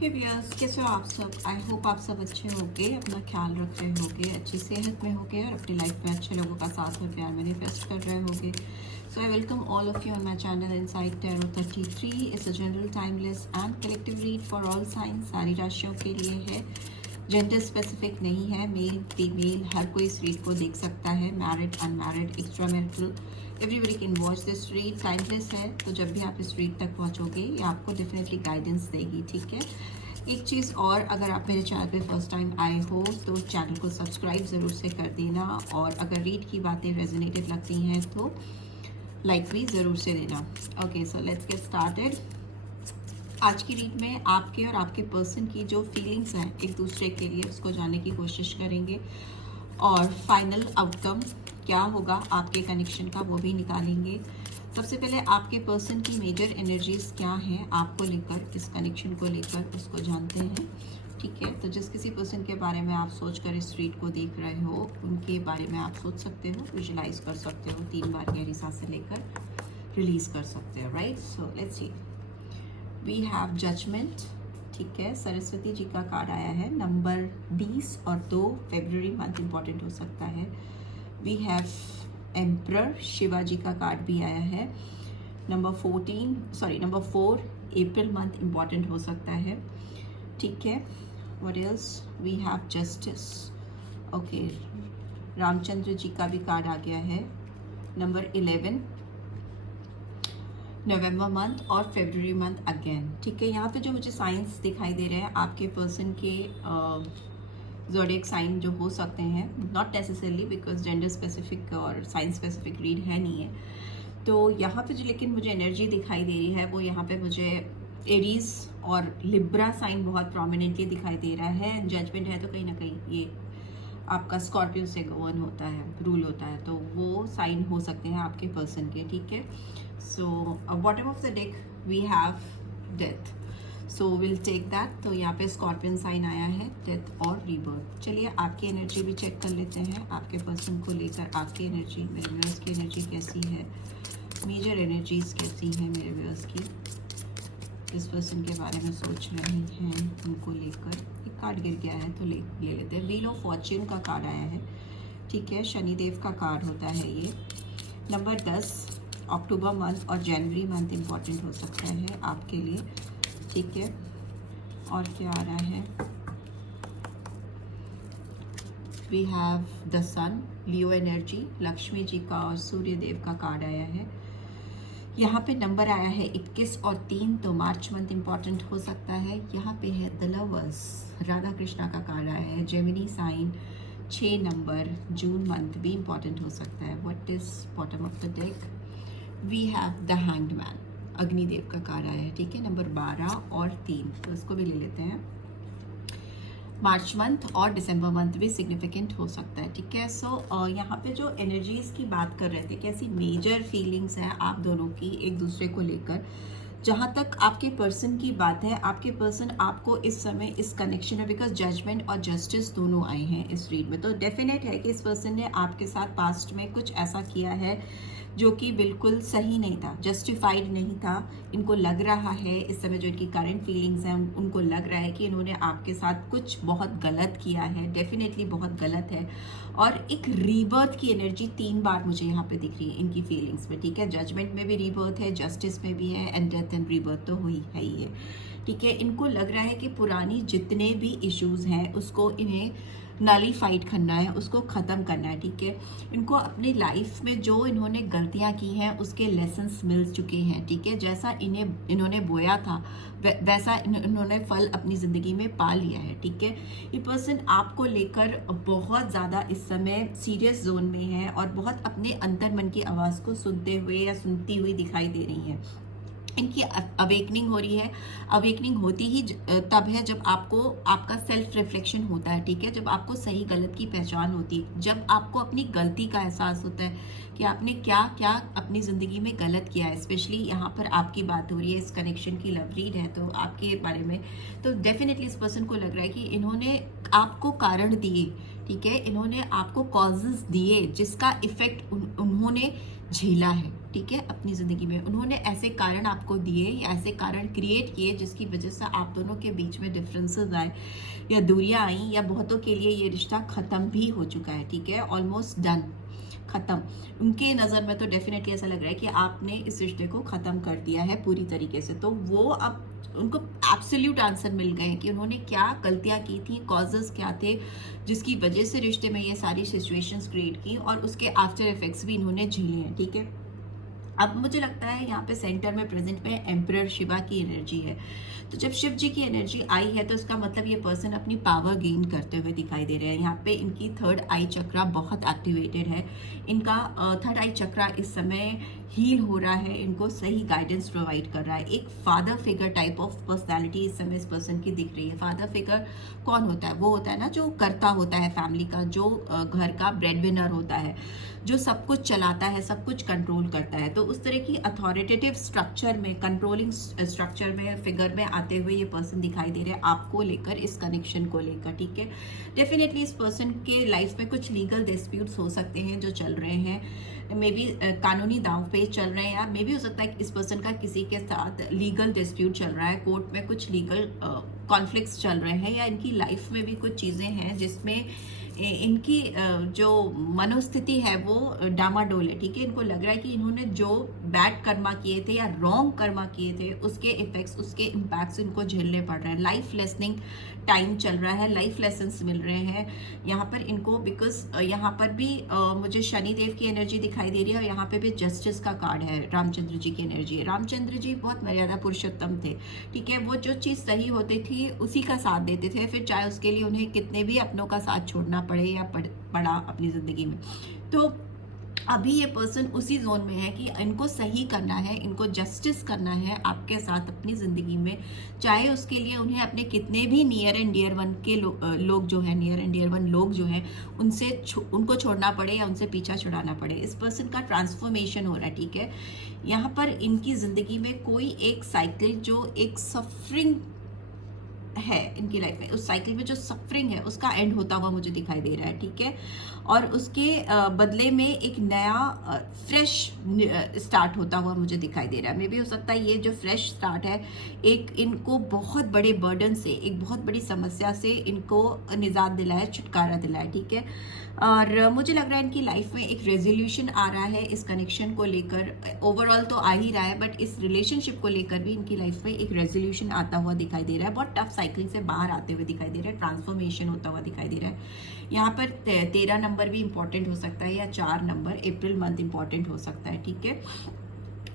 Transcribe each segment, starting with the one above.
हे viewers, कैसे हो आप सब। आई होप आप सब अच्छे होंगे, अपना ख्याल रख रहे होंगे, अच्छी सेहत में होंगे और अपनी लाइफ में अच्छे लोगों का साथ और प्यार मैनिफेस्ट कर रहे होंगे। So I welcome all of you on my channel inside tarot 33। It's a general timeless and collective read for all signs. सारी राशियों के लिए है, जेंडर स्पेसिफिक नहीं है, मेल फीमेल हर कोई इस रीड को देख सकता है, married unmarried extra marital, everybody can watch this read. Timeless है, तो जब भी आप इस रीड तक पहुंचोगे ये आपको डेफिनेटली गाइडेंस देगी, ठीक है। एक चीज़ और, अगर आप मेरे चैनल पे फर्स्ट टाइम आए हो तो चैनल को सब्सक्राइब ज़रूर से कर देना, और अगर रीड की बातें रेजोनेटेड लगती हैं तो लाइक भी ज़रूर से देना। Okay, so let's get started. आज की रीड में आपके और आपके पर्सन की जो फीलिंग्स हैं एक दूसरे के लिए, उसको जानने की कोशिश करेंगे, और फाइनल आउटकम क्या होगा आपके कनेक्शन का वो भी निकालेंगे। सबसे पहले आपके पर्सन की मेजर एनर्जीज क्या हैं आपको लेकर, इस कनेक्शन को लेकर, उसको जानते हैं, ठीक है। तो जिस किसी पर्सन के बारे में आप सोचकर इस रीड को देख रहे हो, उनके बारे में आप सोच सकते हो, विजुलाइज कर सकते हो, 3 बार गहरी सांसें लेकर रिलीज कर सकते हो, right. So let's see, we have judgement, ठीक है। सरस्वती जी का कार्ड आया है, नंबर 20 और 2 फरवरी मंथ इंपॉर्टेंट हो सकता है। वी हैव एम्परर, शिवाजी का कार्ड भी आया है, नंबर 4 अप्रैल मंथ इंपॉर्टेंट हो सकता है, ठीक है। What else, we have justice, okay. Ramchandra ji का भी कार्ड आ गया है, नंबर 11 नवंबर मंथ और फरवरी मंथ अगेन, ठीक है। यहाँ पे जो मुझे साइंस दिखाई दे रहे हैं आपके पर्सन के ज़ोडिएक साइन जो हो सकते हैं, not necessarily because gender specific और साइंस स्पेसिफिक रीड है नहीं है। तो यहाँ पे जो लेकिन मुझे एनर्जी दिखाई दे रही है वो यहाँ पे मुझे एरीज और लिब्रा साइन बहुत प्रोमिनेंटली दिखाई दे रहा है। जजमेंट है तो कहीं ना कहीं ये आपका स्कॉर्पियो से गवर्न होता है, रूल होता है, तो वो साइन हो सकते हैं आपके पर्सन के, ठीक है। So bottom of the deck we have death, so will take that. तो यहाँ पे स्कॉर्पियन साइन आया है, डेथ और रीबर्थ। चलिए आपकी एनर्जी भी चेक कर लेते हैं, आपके पर्सन को लेकर आपकी एनर्जी, मेरे व्यूअर्स की एनर्जी कैसी है, मेजर एनर्जीज कैसी हैं मेरे व्यूअर्स की, जिस पर्सन के बारे में सोच रहे हैं उनको लेकर। एक कार्ड गिर गया है तो ले लेते हैं। व्हील ऑफ फॉर्च्यून का कार्ड आया है, ठीक है। शनिदेव का कार्ड होता है ये। नंबर 10 अक्टूबर मंथ और जनवरी मंथ इंपॉर्टेंट हो सकता है आपके लिए, ठीक है। और क्या आ रहा है, we have the sun, Leo energy, Lakshmi ji का और सूर्य देव का कार्ड आया है। यहाँ पे नंबर आया है 21 और 3, तो मार्च मंथ इंपॉर्टेंट हो सकता है। यहाँ पे है द लवर्स, राधा कृष्णा का कार्ड आया है, Gemini sign, 6 number, June month भी इंपॉर्टेंट हो सकता है। What is bottom of the deck, we have the hanged man, Agnidev का कार्ड आया है, ठीक है। नंबर 12 और 3, तो इसको भी ले लेते हैं। मार्च मंथ और दिसंबर मंथ भी सिग्निफिकेंट हो सकता है, ठीक है। सो यहाँ पे जो एनर्जीज की बात कर रहे थे, कैसी मेजर फीलिंग्स हैं आप दोनों की एक दूसरे को लेकर। जहाँ तक आपके पर्सन की बात है, आपके पर्सन आपको इस समय इस कनेक्शन में, बिकॉज जजमेंट और जस्टिस दोनों आए हैं इस रीड में, तो डेफिनेट है कि इस पर्सन ने आपके साथ पास्ट में कुछ ऐसा किया है जो कि बिल्कुल सही नहीं था, जस्टिफाइड नहीं था। इनको लग रहा है इस समय जो इनकी करंट फीलिंग्स हैं, उनको लग रहा है कि इन्होंने आपके साथ कुछ बहुत गलत किया है, डेफिनेटली बहुत गलत है। और एक रीबर्थ की एनर्जी 3 बार मुझे यहाँ पे दिख रही है इनकी फीलिंग्स में, ठीक है। जजमेंट में भी रीबर्थ है, जस्टिस में भी है, एंड डेथ एंड रीबर्थ तो हुई है ही है, ठीक है। इनको लग रहा है कि पुरानी जितने भी इश्यूज हैं उसको इन्हें नलीफाइड करना है, उसको ख़त्म करना है, ठीक है। इनको अपनी लाइफ में जो इन्होंने गलतियां की हैं उसके लेसन्स मिल चुके हैं, ठीक है। जैसा इन्होंने बोया था वैसा इन्होंने फल अपनी ज़िंदगी में पा लिया है, ठीक है। ये पर्सन आपको लेकर बहुत ज़्यादा इस समय सीरियस जोन में है और बहुत अपने अंतर मन की आवाज़ को सुनते हुए या सुनती हुई दिखाई दे रही है। इनकी अवेकनिंग हो रही है। अवेकनिंग होती ही तब है जब आपको आपका सेल्फ रिफ्लेक्शन होता है, ठीक है। जब आपको सही गलत की पहचान होती है, जब आपको अपनी गलती का एहसास होता है कि आपने क्या क्या अपनी ज़िंदगी में गलत किया है। स्पेशली यहाँ पर आपकी बात हो रही है, इस कनेक्शन की लव रीड है तो आपके बारे में, तो डेफिनेटली इस पर्सन को लग रहा है कि इन्होंने आपको कारण दिए, ठीक है। इन्होंने आपको कॉजेज दिए जिसका इफेक्ट उन्होंने झेला है, ठीक है, अपनी ज़िंदगी में। उन्होंने ऐसे कारण आपको दिए या ऐसे कारण क्रिएट किए जिसकी वजह से आप दोनों के बीच में डिफरेंसेस आए या दूरियां आई, या बहुतों के लिए ये रिश्ता ख़त्म भी हो चुका है, ठीक है, ऑलमोस्ट डन, ख़त्म। उनके नज़र में तो डेफिनेटली ऐसा लग रहा है कि आपने इस रिश्ते को ख़त्म कर दिया है पूरी तरीके से। तो वो अब उनको एब्सोल्यूट आंसर मिल गए कि उन्होंने क्या गलतियां की थी, कॉजेस क्या थे जिसकी वजह से रिश्ते में ये सारी सिचुएशंस क्रिएट की, और उसके आफ्टर इफेक्ट्स भी इन्होंने झेले हैं, ठीक है। अब मुझे लगता है यहाँ पे सेंटर में प्रेजेंट में एम्परर शिवा की एनर्जी है। तो जब शिव जी की एनर्जी आई है तो इसका मतलब ये पर्सन अपनी पावर गेन करते हुए दिखाई दे रहे हैं। यहाँ पे इनकी थर्ड आई चक्रा बहुत एक्टिवेटेड है। इनका थर्ड आई चक्रा इस समय हील हो रहा है, इनको सही गाइडेंस प्रोवाइड कर रहा है। एक father figure type of personality इस समय इस पर्सन की दिख रही है। फादर फिगर कौन होता है? वो होता है ना जो करता होता है फैमिली का, जो घर का ब्रेड विनर होता है, जो सब कुछ चलाता है, सब कुछ कंट्रोल करता है। तो उस तरह की अथॉरिटेटिव स्ट्रक्चर में, कंट्रोलिंग स्ट्रक्चर में, फिगर में आते हुए ये पर्सन दिखाई दे रहे हैं आपको लेकर, इस कनेक्शन को लेकर, ठीक है। डेफिनेटली इस पर्सन के लाइफ में कुछ लीगल डिस्प्यूट्स हो सकते हैं जो चल रहे हैं, मे बी कानूनी दांव पे चल रहे हैं, या मे बी हो सकता है कि इस पर्सन का किसी के साथ लीगल डिस्प्यूट चल रहा है, कोर्ट में कुछ लीगल कॉन्फ्लिक्ट्स चल रहे हैं, या इनकी लाइफ में भी कुछ चीज़ें हैं जिसमें इनकी जो मनोस्थिति है वो डामाडोल है, ठीक है। इनको लग रहा है कि इन्होंने जो बैड कर्मा किए थे या रॉन्ग कर्मा किए थे उसके इफेक्ट्स, उसके इम्पैक्ट्स इनको झेलने पड़ रहे हैं। लाइफ लेसनिंग टाइम चल रहा है, लाइफ लेसन्स मिल रहे हैं यहाँ पर इनको, बिकॉज यहाँ पर भी मुझे शनि देव की एनर्जी दिखाई दे रही है, और यहाँ पे भी जस्टिस का कार्ड है, रामचंद्र जी की एनर्जी है। रामचंद्र जी बहुत मर्यादा पुरुषोत्तम थे, ठीक है। वो जो चीज़ सही होती थी उसी का साथ देते थे, फिर चाहे उसके लिए उन्हें कितने भी अपनों का साथ छोड़ना पड़े या पड़ा अपनी ज़िंदगी में। तो अभी ये पर्सन उसी जोन में है कि इनको सही करना है, इनको जस्टिस करना है आपके साथ अपनी ज़िंदगी में, चाहे उसके लिए उन्हें अपने कितने भी नियर एंड डियर वन के लोग जो हैं, नियर एंड डियर वन लोग जो हैं, उनसे उनको छोड़ना पड़े या उनसे पीछा छुड़ाना पड़े। इस पर्सन का ट्रांसफॉर्मेशन हो रहा है, ठीक है। यहाँ पर इनकी ज़िंदगी में कोई एक साइकिल जो एक सफरिंग है इनकी लाइफ में, उस साइकिल में जो सफरिंग है उसका एंड होता हुआ मुझे दिखाई दे रहा है, ठीक है। और उसके बदले में एक नया फ्रेश स्टार्ट होता हुआ मुझे दिखाई दे रहा है। मे भी हो सकता है ये जो फ्रेश स्टार्ट है एक इनको बहुत बड़े बर्डन से, एक बहुत बड़ी समस्या से इनको निजात दिलाए, छुटकारा दिलाए, ठीक है। और मुझे लग रहा है इनकी लाइफ में एक रेजोल्यूशन आ रहा है इस कनेक्शन को लेकर। ओवरऑल तो आ ही रहा है, बट इस रिलेशनशिप को लेकर भी इनकी लाइफ में एक रेजोल्यूशन आता हुआ दिखाई दे रहा है। बहुत टफ साइकिल से बाहर आते हुए दिखाई दे रहा है, ट्रांसफॉर्मेशन होता हुआ दिखाई दे रहा है। यहाँ पर 13 नंबर भी इंपॉर्टेंट हो सकता है, या 4 नंबर अप्रैल मंथ इंपॉर्टेंट हो सकता है, ठीक है।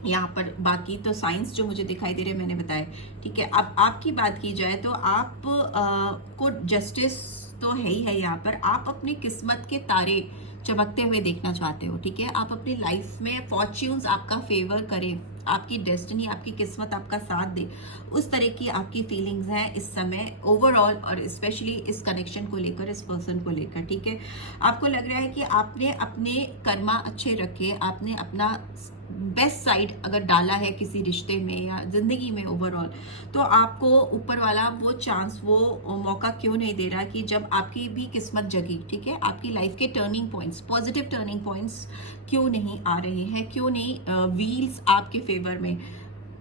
यहाँ पर बाकी तो साइंस जो मुझे दिखाई दे रहे हैं मैंने बताया, ठीक है। अब आपकी बात की जाए तो आप को जस्टिस तो है ही है। यहाँ पर आप अपनी किस्मत के तारे चमकते हुए देखना चाहते हो, ठीक है। आप अपनी लाइफ में फॉर्च्यून्स आपका फेवर करें, आपकी डेस्टिनी, आपकी किस्मत आपका साथ दे, उस तरह की आपकी फीलिंग्स हैं इस समय ओवरऑल, और स्पेशली इस कनेक्शन को लेकर, इस पर्सन को लेकर, ठीक है। आपको लग रहा है कि आपने अपने कर्मा अच्छे रखे, आपने अपना बेस्ट साइड अगर डाला है किसी रिश्ते में या जिंदगी में ओवरऑल, तो आपको ऊपर वाला वो चांस, वो मौका क्यों नहीं दे रहा कि जब आपकी भी किस्मत जगी, ठीक है। आपकी लाइफ के turning points, positive turning points क्यों नहीं आ रहे हैं, क्यों नहीं व्हील्स आपके फेवर में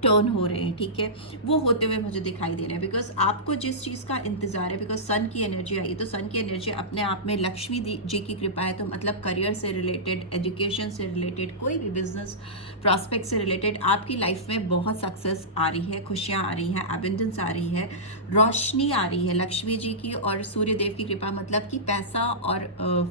टर्न हो रहे हैं, ठीक है। वो होते हुए मुझे दिखाई दे रहा है, बिकॉज आपको जिस चीज़ का इंतजार है, बिकॉज सन की एनर्जी आई, तो सन की एनर्जी अपने आप में लक्ष्मी जी की कृपा है, तो मतलब करियर से रिलेटेड, एजुकेशन से रिलेटेड, कोई भी बिजनेस प्रॉस्पेक्ट से रिलेटेड आपकी लाइफ में बहुत सक्सेस आ रही है, खुशियाँ आ रही हैं, एबंडेंस आ रही है, रोशनी आ रही है लक्ष्मी जी की और सूर्य देव की कृपा, मतलब कि पैसा और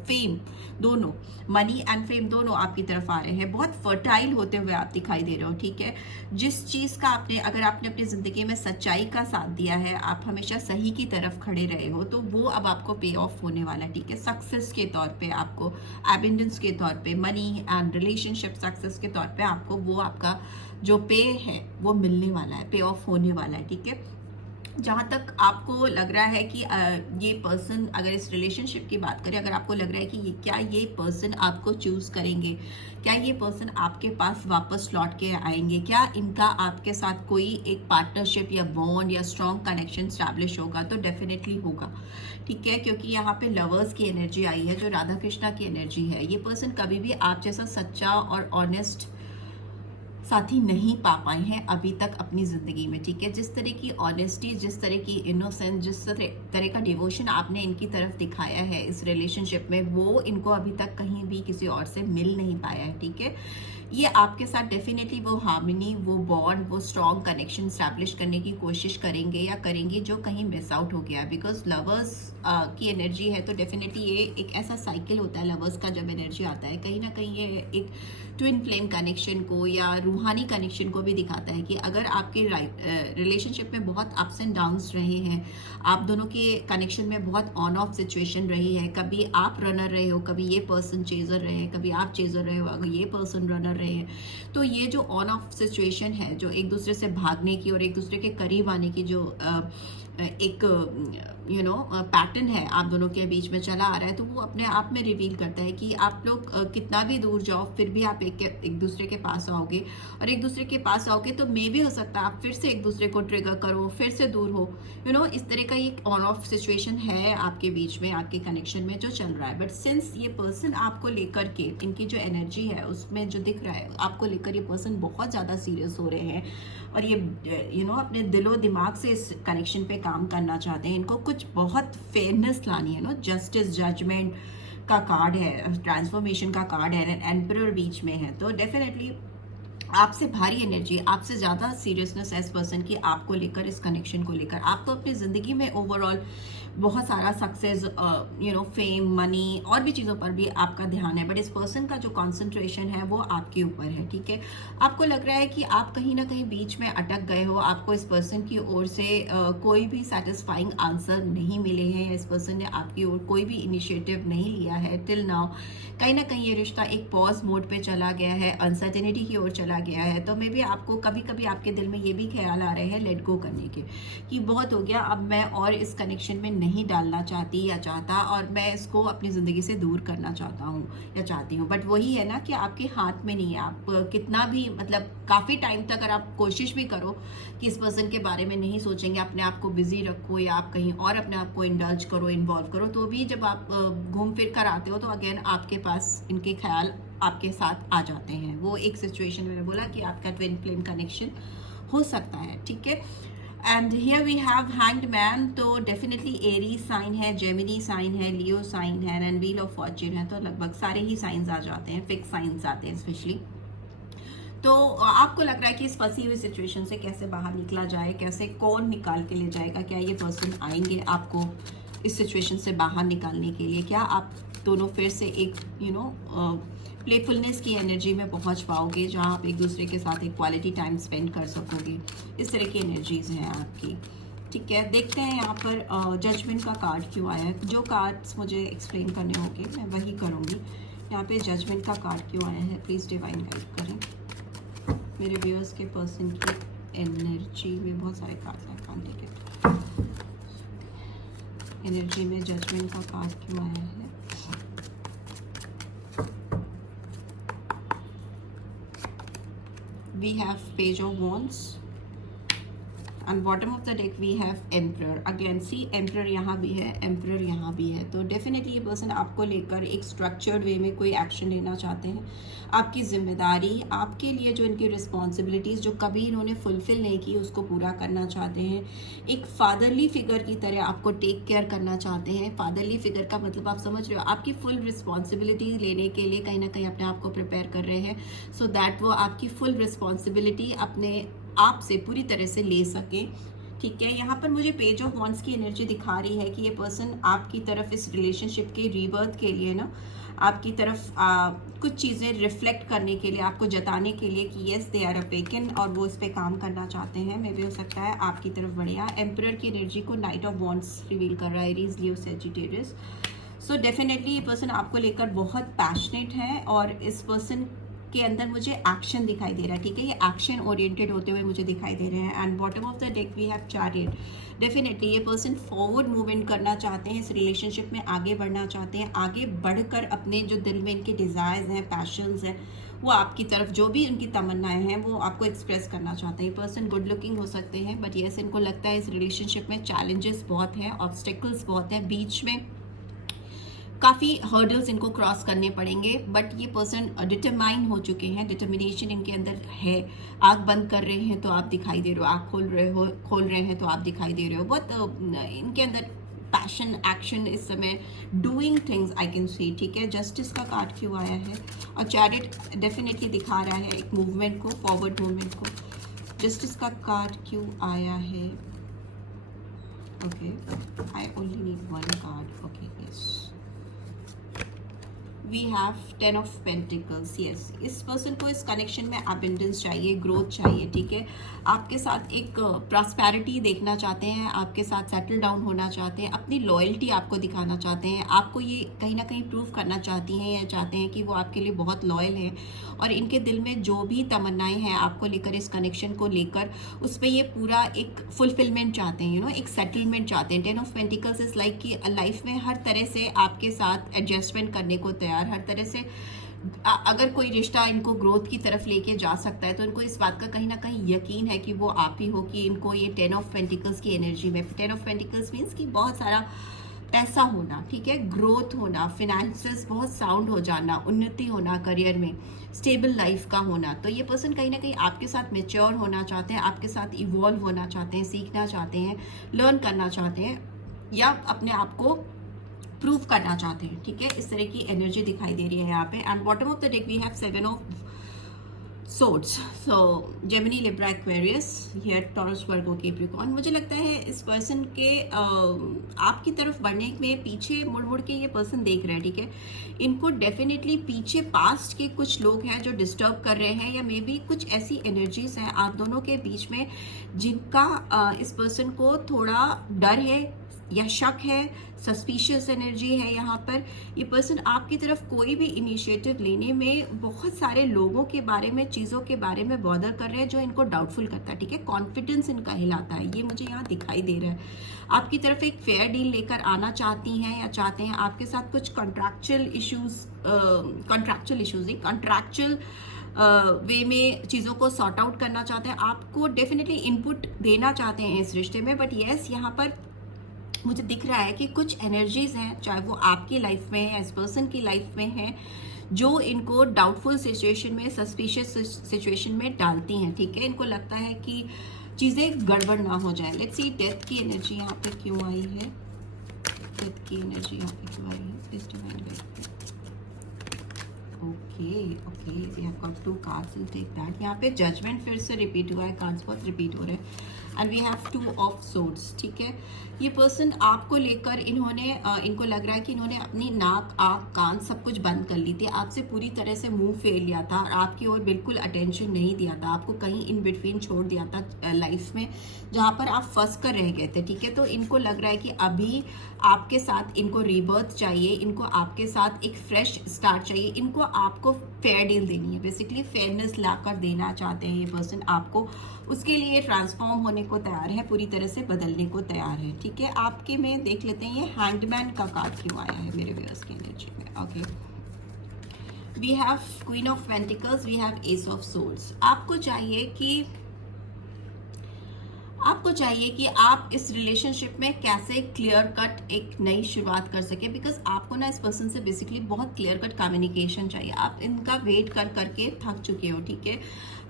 फेम दोनों, मनी एंड फेम दोनों आपकी तरफ आ रहे हैं। बहुत फर्टाइल होते हुए आप दिखाई दे रहे हो, ठीक है। जिस चीज़ का आपने, अगर आपने अपनी ज़िंदगी में सच्चाई का साथ दिया है, आप हमेशा सही की तरफ खड़े रहे हो, तो वो अब आपको पे ऑफ होने वाला है, ठीक है। सक्सेस के तौर पे आपको, एबंडेंस के तौर पे, मनी एंड रिलेशनशिप सक्सेस के तौर पे आपको वो आपका जो पे है वो मिलने वाला है, पे ऑफ होने वाला है, ठीक है। जहाँ तक आपको लग रहा है कि ये पर्सन, अगर इस रिलेशनशिप की बात करें, अगर आपको लग रहा है कि क्या ये पर्सन आपको चूज करेंगे, क्या ये पर्सन आपके पास वापस लौट के आएंगे, क्या इनका आपके साथ कोई एक पार्टनरशिप या बॉन्ड या स्ट्रॉन्ग कनेक्शन स्टैब्लिश होगा, तो डेफिनेटली होगा। ठीक है, क्योंकि यहाँ पे लवर्स की एनर्जी आई है, जो राधा कृष्णा की एनर्जी है। ये पर्सन कभी भी आप जैसा सच्चा और ऑनेस्ट साथी नहीं पा पाए हैं अभी तक अपनी ज़िंदगी में। ठीक है, जिस तरह की ऑनेस्टी, जिस तरह की इनोसेंस, जिस तरह का डिवोशन आपने इनकी तरफ दिखाया है इस रिलेशनशिप में, वो इनको अभी तक कहीं भी किसी और से मिल नहीं पाया है। ठीक है, ये आपके साथ डेफिनेटली वो हार्मनी, वो बॉन्ड, वो स्ट्रॉन्ग कनेक्शन स्टैब्लिश करने की कोशिश करेंगे या करेंगी जो कहीं मिस आउट हो गया। बिकॉज लवर्स की एनर्जी है, तो डेफिनेटली ये एक ऐसा साइकिल होता है लवर्स का, जब एनर्जी आता है कहीं ना कहीं ये एक ट्विन फ्लेम कनेक्शन को या रूहानी कनेक्शन को भी दिखाता है कि अगर आपके रिलेशनशिप में बहुत अप्स एंड डाउन्स रहे हैं, आप दोनों के कनेक्शन में बहुत ऑन ऑफ सिचुएशन रही है, कभी आप रनर रहे हो, कभी ये पर्सन चेजर रहे हैं, कभी आप चेजर रहे हो, अगर ये पर्सन रनर रहे हैं, तो ये जो ऑन ऑफ सिचुएशन है, जो एक दूसरे से भागने की और एक दूसरे के करीब आने की जो एक पैटर्न है आप दोनों के बीच में चला आ रहा है, तो वो अपने आप में रिवील करता है कि आप लोग कितना भी दूर जाओ फिर भी आप एक दूसरे के पास आओगे, और एक दूसरे के पास आओगे तो मे भी हो सकता है आप फिर से एक दूसरे को ट्रिगर करो, फिर से दूर हो। इस तरह का एक ऑन ऑफ सिचुएशन है आपके बीच में, आपके कनेक्शन में जो चल रहा है। बट सिंस ये पर्सन आपको लेकर के, इनकी जो एनर्जी है उसमें जो दिख रहा है आपको लेकर, ये पर्सन बहुत ज़्यादा सीरियस हो रहे हैं और ये अपने दिलो दिमाग से इस कनेक्शन पे काम करना चाहते हैं। इनको कुछ बहुत फेयरनेस लानी है, जस्टिस, जजमेंट का कार्ड है, ट्रांसफॉर्मेशन का कार्ड है, एम्परर बीच में है। तो डेफिनेटली आपसे भारी एनर्जी, आपसे ज़्यादा सीरियसनेस है इस पर्सन की आपको लेकर, इस कनेक्शन को लेकर। आप तो अपनी ज़िंदगी में ओवरऑल बहुत सारा सक्सेस, फेम, मनी और भी चीज़ों पर भी आपका ध्यान है, बट इस पर्सन का जो कंसंट्रेशन है वो आपके ऊपर है। ठीक है, आपको लग रहा है कि आप कहीं ना कहीं बीच में अटक गए हो, आपको इस पर्सन की ओर से कोई भी सेटिस्फाइंग आंसर नहीं मिले हैं, इस पर्सन ने आपकी ओर कोई भी इनिशिएटिव नहीं लिया है टिल नाउ। कहीं ना कहीं ये रिश्ता एक पॉज मोड पे चला गया है, अनसर्टेनिटी की ओर चला गया है। तो मे बी आपको कभी कभी आपके दिल में ये भी ख्याल आ रहे हैं लेट गो करने के, कि बहुत हो गया, अब मैं और इस कनेक्शन में नहीं डालना चाहती या चाहता, और मैं इसको अपनी ज़िंदगी से दूर करना चाहता हूँ या चाहती हूँ। बट वही है ना कि आपके हाथ में नहीं है। आप कितना भी, मतलब काफ़ी टाइम तक अगर आप कोशिश भी करो कि इस पर्सन के बारे में नहीं सोचेंगे, अपने आप को बिजी रखो या आप कहीं और अपने आप को इंडल्ज करो, इन्वॉल्व करो, तो भी जब आप घूम फिर कर आते हो तो अगेन आपके पास इनके ख्याल आपके साथ आ जाते हैं। वो एक सिचुएशन मैंने बोला कि आपका ट्विन फ्लेम कनेक्शन हो सकता है। ठीक है, and here we have hanged man, तो डेफिनेटली एरी साइन है, जेमिनी साइन है, लियो साइन है, एंड व्हील ऑफ फॉर्च्यून है। तो लगभग सारे ही साइंस आ जाते हैं, फिक्स साइंस आते हैं स्पेशली। तो आपको लग रहा है कि इस फंसी हुई सिचुएशन से कैसे बाहर निकला जाए, कैसे कौन निकाल के ले जाएगा, क्या ये पर्सन आएंगे आपको इस सिचुएशन से बाहर निकालने के लिए, क्या आप दोनों फिर से एक प्लेफुलनेस की एनर्जी में पहुंच पाओगे, जहां आप एक दूसरे के साथ एक क्वालिटी टाइम स्पेंड कर सकोगे। इस तरह की एनर्जीज हैं आपकी। ठीक है, देखते हैं यहाँ पर जजमेंट का कार्ड क्यों आया है। जो कार्ड्स मुझे एक्सप्लेन करने होंगे मैं वही करूँगी। यहाँ पे जजमेंट का कार्ड क्यों आया है, प्लीज़ डिवाइन गाइड करें मेरे व्यूअर्स के पर्सन की एनर्जी में। बहुत सारे कार्ड हैं, कांट टेक इट। एनर्जी में जजमेंट का कार्ड क्यों आया है। We have Page of Wands and bottom of the deck we have Emperor. Again see Emperor यहाँ भी है, Emperor यहाँ भी है। तो डेफिनेटली ये पर्सन आपको लेकर एक स्ट्रक्चर्ड वे में कोई एक्शन लेना चाहते हैं। आपकी जिम्मेदारी, आपके लिए जो इनकी रिस्पॉन्सिबिलिटीज़ जो कभी इन्होंने फुलफिल नहीं की उसको पूरा करना चाहते हैं। एक फादरली फिगर की तरह आपको टेक केयर करना चाहते हैं। फादरली फिगर का मतलब आप समझ रहे हो, आपकी फुल रिस्पॉन्सिबिलिटी लेने के लिए कहीं ना कहीं अपने आप को प्रिपेयर कर रहे हैं, सो दैट वो आपकी फुल रिस्पॉन्सिबिलिटी अपने आप से पूरी तरह से ले सके। ठीक है, यहाँ पर मुझे पेज ऑफ वॉन्ड्स की एनर्जी दिखा रही है कि ये पर्सन आपकी तरफ इस रिलेशनशिप के रीबर्थ के लिए ना, आपकी तरफ कुछ चीज़ें रिफ्लेक्ट करने के लिए, आपको जताने के लिए कि येस दे आर अवेकन और वो इस पे काम करना चाहते हैं। मे भी हो सकता है आपकी तरफ बढ़िया। एम्परर की एनर्जी को नाइट ऑफ वॉन्ड्स रिवील कर रहा है, एरीज, लियो, सैजिटेरियस। सो डेफिनेटली ये पर्सन आपको लेकर बहुत पैशनेट है और इस पर्सन के अंदर मुझे एक्शन दिखाई दे रहा है, ठीक है, ये एक्शन ओरिएंटेड होते हुए मुझे दिखाई दे रहे हैं। And bottom of the deck we have chariot. Definitely ये पर्सन फॉरवर्ड मूवमेंट करना चाहते हैं, इस रिलेशनशिप में आगे बढ़ना चाहते हैं, आगे बढ़कर अपने जो दिल में इनके डिज़ायर्स हैं, पैशंस हैं, वो आपकी तरफ जो भी उनकी तमन्नाएं हैं वो आपको एक्सप्रेस करना चाहते हैं। ये पर्सन गुड लुकिंग हो सकते हैं, बट येस इनको लगता है इस रिलेशनशिप में चैलेंजेस बहुत हैं, ऑब्स्टेकल्स बहुत हैं, बीच में काफ़ी हर्डल्स इनको क्रॉस करने पड़ेंगे, बट ये पर्सन डिटरमाइन हो चुके हैं, डिटर्मिनेशन इनके अंदर है। आँख बंद कर रहे हैं तो आप दिखाई दे रहे हो, आँख खोल रहे हैं तो आप दिखाई दे रहे हो। बहुत इनके अंदर पैशन, एक्शन इस समय, doing things I can see, ठीक है। जस्टिस का कार्ड क्यों आया है? और चैरियट डेफिनेटली दिखा रहा है एक मूवमेंट को, फॉरवर्ड मूवमेंट को। जस्टिस का कार्ड क्यों आया है? Okay, I only need one card. Okay, yes, we have 10 of pentacles. Yes, इस पर्सन को इस कनेक्शन में अबंडेंस चाहिए, ग्रोथ चाहिए, ठीक है। आपके साथ एक प्रॉस्पेरिटी देखना चाहते हैं, आपके साथ सेटल डाउन होना चाहते हैं, अपनी लॉयल्टी आपको दिखाना चाहते हैं, आपको ये कहीं ना कहीं प्रूव करना चाहती हैं या चाहते हैं कि वो आपके लिए बहुत लॉयल हैं, और इनके दिल में जो भी तमन्नाएं हैं आपको लेकर, इस कनेक्शन को लेकर, उस पर ये पूरा एक फुलफिलमेंट चाहते हैं, एक सेटलमेंट चाहते हैं। 10 ऑफ पेंटिकल्स इज लाइक कि लाइफ में हर तरह से आपके साथ एडजस्टमेंट करने को तैयार, हर तरह से अगर कोई रिश्ता इनको ग्रोथ की तरफ लेके जा सकता है तो इनको इस बात का कहीं ना कहीं यकीन है कि वो आप ही हो, कि इनको ये 10 ऑफ पेंटिकल्स की एनर्जी में, 10 ऑफ पेंटिकल्स मीन्स कि बहुत सारा पैसा होना, ठीक है, ग्रोथ होना, फिनेंसेस बहुत साउंड हो जाना, उन्नति होना, करियर में स्टेबल लाइफ का होना। तो ये पर्सन कहीं ना कहीं आपके साथ मेच्योर होना चाहते हैं, आपके साथ इवॉल्व होना चाहते हैं, सीखना चाहते हैं, लर्न करना चाहते हैं, या अपने आप को प्रूव करना चाहते हैं, ठीक है। इस तरह की एनर्जी दिखाई दे रही है यहाँ पे। And bottom of the deck we have 7 of swords. So Gemini, Libra, Aquarius, here Taurus, Virgo, Capricorn. मुझे लगता है इस पर्सन के आपकी तरफ बढ़ने में पीछे मुड़ मुड़ के ये पर्सन देख रहे हैं, ठीक है। इनको डेफिनेटली पीछे पास्ट के कुछ लोग हैं जो डिस्टर्ब कर रहे हैं, या मे बी कुछ ऐसी एनर्जीज हैं आप दोनों के बीच में जिनका इस पर्सन को थोड़ा डर है या शक है, सस्पिशियस एनर्जी है यहाँ पर। ये पर्सन आपकी तरफ कोई भी इनिशिएटिव लेने में बहुत सारे लोगों के बारे में, चीज़ों के बारे में बॉदर कर रहे हैं जो इनको डाउटफुल करता है, ठीक है। कॉन्फिडेंस इनका हिलाता है, ये मुझे यहाँ दिखाई दे रहा है। आपकी तरफ एक फेयर डील लेकर आना चाहती हैं या चाहते हैं, आपके साथ कुछ कॉन्ट्रैक्चुअल वे में चीज़ों को सॉर्ट आउट करना चाहते हैं, आपको डेफिनेटली इनपुट देना चाहते हैं इस रिश्ते में। बट येस, यहाँ पर मुझे दिख रहा है कि कुछ एनर्जीज हैं, चाहे वो आपकी लाइफ में है या इस पर्सन की लाइफ में है, जो इनको डाउटफुल सिचुएशन में, सस्पिशियस सिचुएशन में डालती हैं, ठीक है। इनको लगता है कि चीज़ें गड़बड़ ना हो जाए। लेट्स सी डेथ की एनर्जी यहाँ पे क्यों आई है, डेथ की एनर्जी यहाँ पे क्यों आई है, please divine guide. Okay, we have got 2 cards, will take that. यहाँ पे जजमेंट फिर से रिपीट हुआ है, कार्ड्स बहुत रिपीट हो रहे हैं। And we have 2 of swords, ठीक है। ये पर्सन आपको लेकर इनको लग रहा है कि इन्होंने अपनी नाक, आँख, कान सब कुछ बंद कर ली थी, आपसे पूरी तरह से मुंह फेर लिया था, और आपकी ओर बिल्कुल अटेंशन नहीं दिया था, आपको कहीं इन बिटवीन छोड़ दिया था लाइफ में, जहाँ पर आप फंस कर रह गए थे, ठीक है। तो इनको लग रहा है कि अभी आपके साथ इनको रीबर्थ चाहिए, इनको आपके साथ एक फ्रेश स्टार्ट चाहिए, इनको आपको फेयर डील देनी है, बेसिकली फेयरनेस लाकर देना चाहते हैं ये पर्सन आपको। उसके लिए ट्रांसफॉर्म होने को तैयार है, पूरी तरह से बदलने को तैयार है, ठीक है। आपके में देख लेते हैं ये हैंडमैन का कार्ड क्यों आया है मेरे व्यूअर्स की एनर्जी में। Okay, we have queen of pentacles, we have ace of swords. आपको चाहिए कि आप इस रिलेशनशिप में कैसे क्लियर कट एक नई शुरुआत कर सके, बिकॉज आपको ना इस पर्सन से बेसिकली बहुत क्लियर कट कम्युनिकेशन चाहिए। आप इनका वेट कर करके थक चुके हो, ठीक है।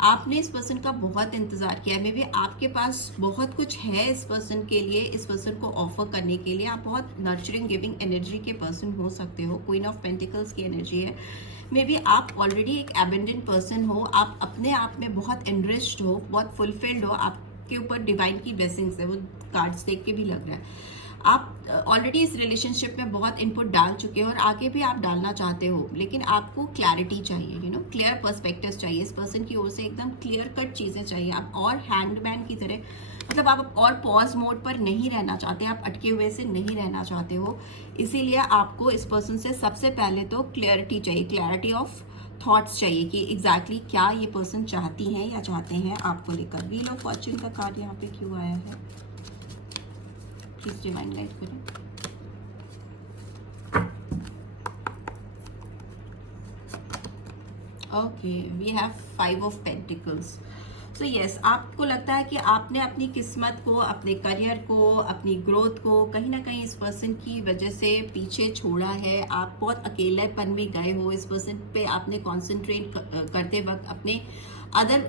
आपने इस पर्सन का बहुत इंतजार किया है, मे बी आपके पास बहुत कुछ है इस पर्सन के लिए, इस पर्सन को ऑफर करने के लिए। आप बहुत नर्चरिंग, गिविंग एनर्जी के पर्सन हो सकते हो, क्वीन ऑफ पेंटिकल्स की एनर्जी है। मे बी आप ऑलरेडी एक एबेंडेंट पर्सन हो, आप अपने आप में बहुत एनरिच्ड हो, बहुत फुलफिल्ड हो, आप के ऊपर डिवाइन की ब्लेसिंग्स है, वो कार्ड्स देख के भी लग रहा है। आप ऑलरेडी इस रिलेशनशिप में बहुत इनपुट डाल चुके हो और आगे भी आप डालना चाहते हो, लेकिन आपको क्लैरिटी चाहिए, क्लियर पर्सपेक्टिव चाहिए इस पर्सन की ओर से, एकदम क्लियर कट चीज़ें चाहिए। आप और हैंडमैन की तरह, मतलब आप और पॉज मोड पर नहीं रहना चाहते, आप अटके हुए से नहीं रहना चाहते हो। इसीलिए आपको इस पर्सन से सबसे पहले तो क्लैरिटी चाहिए, क्लैरिटी ऑफ थॉट्स चाहिए कि एग्जैक्टली क्या ये पर्सन चाहती हैं या चाहते हैं आपको लेकर। व्हील ऑफ फॉर्च्यून का कार्ड यहाँ पे क्यों आया है, प्लीज डिवाइन गाइड करें। Okay, we have 5 of pentacles. So yes, आपको लगता है कि आपने अपनी किस्मत को, अपने करियर को, अपनी ग्रोथ को कहीं ना कहीं इस पर्सन की वजह से पीछे छोड़ा है। आप बहुत अकेलेपन में गए हो, इस पर्सन पे आपने कॉन्सेंट्रेट करते वक्त अपने अदर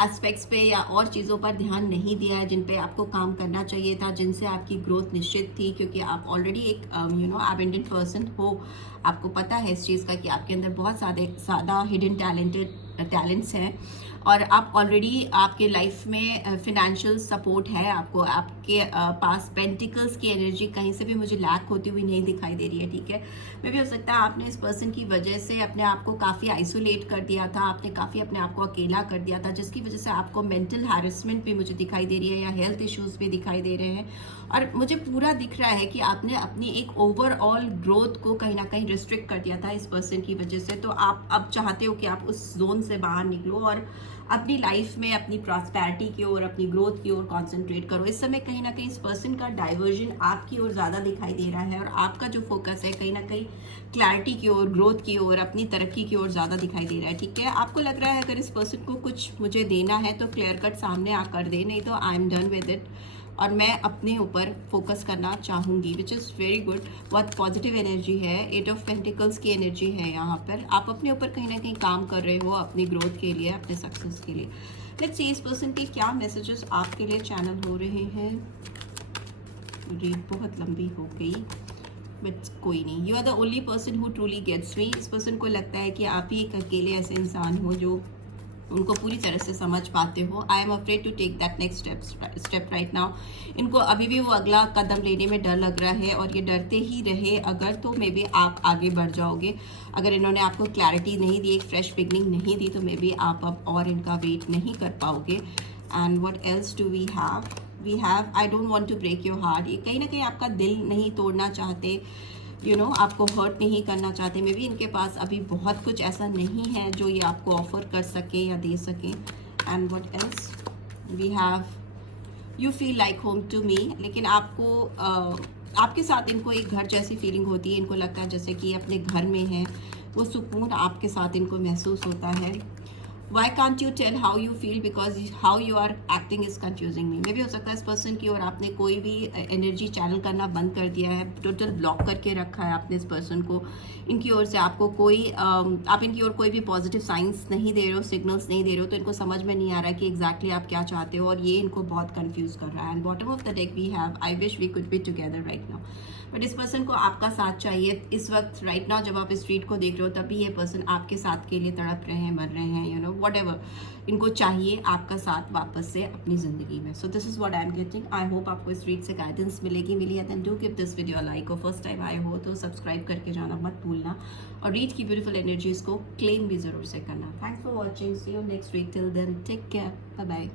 एस्पेक्ट्स पे या और चीज़ों पर ध्यान नहीं दिया है जिन पे आपको काम करना चाहिए था, जिनसे आपकी ग्रोथ निश्चित थी, क्योंकि आप ऑलरेडी एक एबेंडेंट पर्सन हो। आपको पता है इस चीज़ का कि आपके अंदर बहुत ज़्यादा हिडन टैलेंट्स हैं और आप ऑलरेडी, आपके लाइफ में फिनेंशियल सपोर्ट है आपको, आपके पास पेंटिकल्स की एनर्जी कहीं से भी मुझे लैक होती हुई नहीं दिखाई दे रही है, ठीक है। मे भी हो सकता है आपने इस पर्सन की वजह से अपने आप को काफ़ी आइसोलेट कर दिया था, आपने काफ़ी अपने आप को अकेला कर दिया था, जिसकी वजह से आपको मेंटल हैरेसमेंट भी मुझे दिखाई दे रही है या हेल्थ इश्यूज़ भी दिखाई दे रहे हैं। और मुझे पूरा दिख रहा है कि आपने अपनी एक ओवरऑल ग्रोथ को कहीं ना कहीं रिस्ट्रिक्ट कर दिया था इस पर्सन की वजह से। तो आप अब चाहते हो कि आप उस जोन से बाहर निकलो और अपनी लाइफ में अपनी प्रॉस्पेरिटी की ओर, अपनी ग्रोथ की ओर कंसंट्रेट करो। इस समय कहीं ना कहीं इस पर्सन का डाइवर्जन आपकी ओर ज़्यादा दिखाई दे रहा है और आपका जो फोकस है कहीं ना कहीं क्लैरिटी की ओर, ग्रोथ की ओर, अपनी तरक्की की ओर ज़्यादा दिखाई दे रहा है, ठीक है। आपको लग रहा है अगर इस पर्सन को कुछ मुझे देना है तो क्लियर कट सामने आकर दे, नहीं तो I am done with it और मैं अपने ऊपर फोकस करना चाहूँगी, विच इज़ वेरी गुड। बहुत पॉजिटिव एनर्जी है, 8 ऑफ पेंटिकल्स की एनर्जी है यहाँ पर। आप अपने ऊपर कहीं ना कहीं काम कर रहे हो अपनी ग्रोथ के लिए, अपने सक्सेस के लिए। लेट्स सी इस पर्सन के क्या मैसेजेस आपके लिए चैनल हो रहे हैं। रीड बहुत लंबी हो गई बट कोई नहीं, you are the only person who truly gets me. इस पर्सन को लगता है कि आप ही एक अकेले ऐसे इंसान हो जो उनको पूरी तरह से समझ पाते हो। I am afraid to take that next step right now. इनको अभी भी वो अगला कदम लेने में डर लग रहा है और ये डरते ही रहे अगर, तो मे बी आप आगे बढ़ जाओगे। अगर इन्होंने आपको क्लैरिटी नहीं दी, एक फ्रेश बिगनिंग नहीं दी, तो मे बी आप अब और इनका वेट नहीं कर पाओगे। And what else do we have I don't want to break your heart. ये कहीं ना कहीं आपका दिल नहीं तोड़ना चाहते, आपको हर्ट नहीं करना चाहते। मे बी इनके पास अभी बहुत कुछ ऐसा नहीं है जो ये आपको ऑफर कर सके या दे सके। And what else we have, you feel like home to me. लेकिन आपको आपके साथ इनको एक घर जैसी फीलिंग होती है। इनको लगता है जैसे कि अपने घर में है, वो सुकून आपके साथ इनको महसूस होता है। Why can't you tell how you feel, because how you are acting is confusing me। मे भी हो सकता है इस पर्सन की ओर आपने कोई भी एनर्जी चैनल करना बंद कर दिया है, टोटल ब्लॉक करके रखा है आपने इस पर्सन को। इनकी ओर से आपको कोई आप इनकी ओर कोई भी पॉजिटिव साइंस नहीं दे रहे हो, सिग्नल्स नहीं दे रहे हो, तो इनको समझ में नहीं आ रहा है कि एग्जैक्टली आप क्या चाहते हो और ये इनको बहुत कन्फ्यूज कर रहा है। And bottom of the deck we have, I wish we could be together right now. But इस पर्सन को आपका साथ चाहिए इस वक्त राइट नाउ। जब आप इस ट्रीट को देख रहे हो तभी ये पर्सन आपके साथ के लिए तड़प रहे हैं, मर रहे हैं, व्हाटएवर। इनको चाहिए आपका साथ वापस से अपनी ज़िंदगी में। So this is what I am getting. I hope आपको इस ट्रीट से गाइडेंस मिली है। Then do give this video like, और फर्स्ट टाइम आए हो तो सब्सक्राइब करके जाना मत भूलना और रीड की ब्यूटीफुल एनर्जीज को क्लेम भी ज़रूर से करना। Thanks for watching, see you next week, till then take care, bye bye.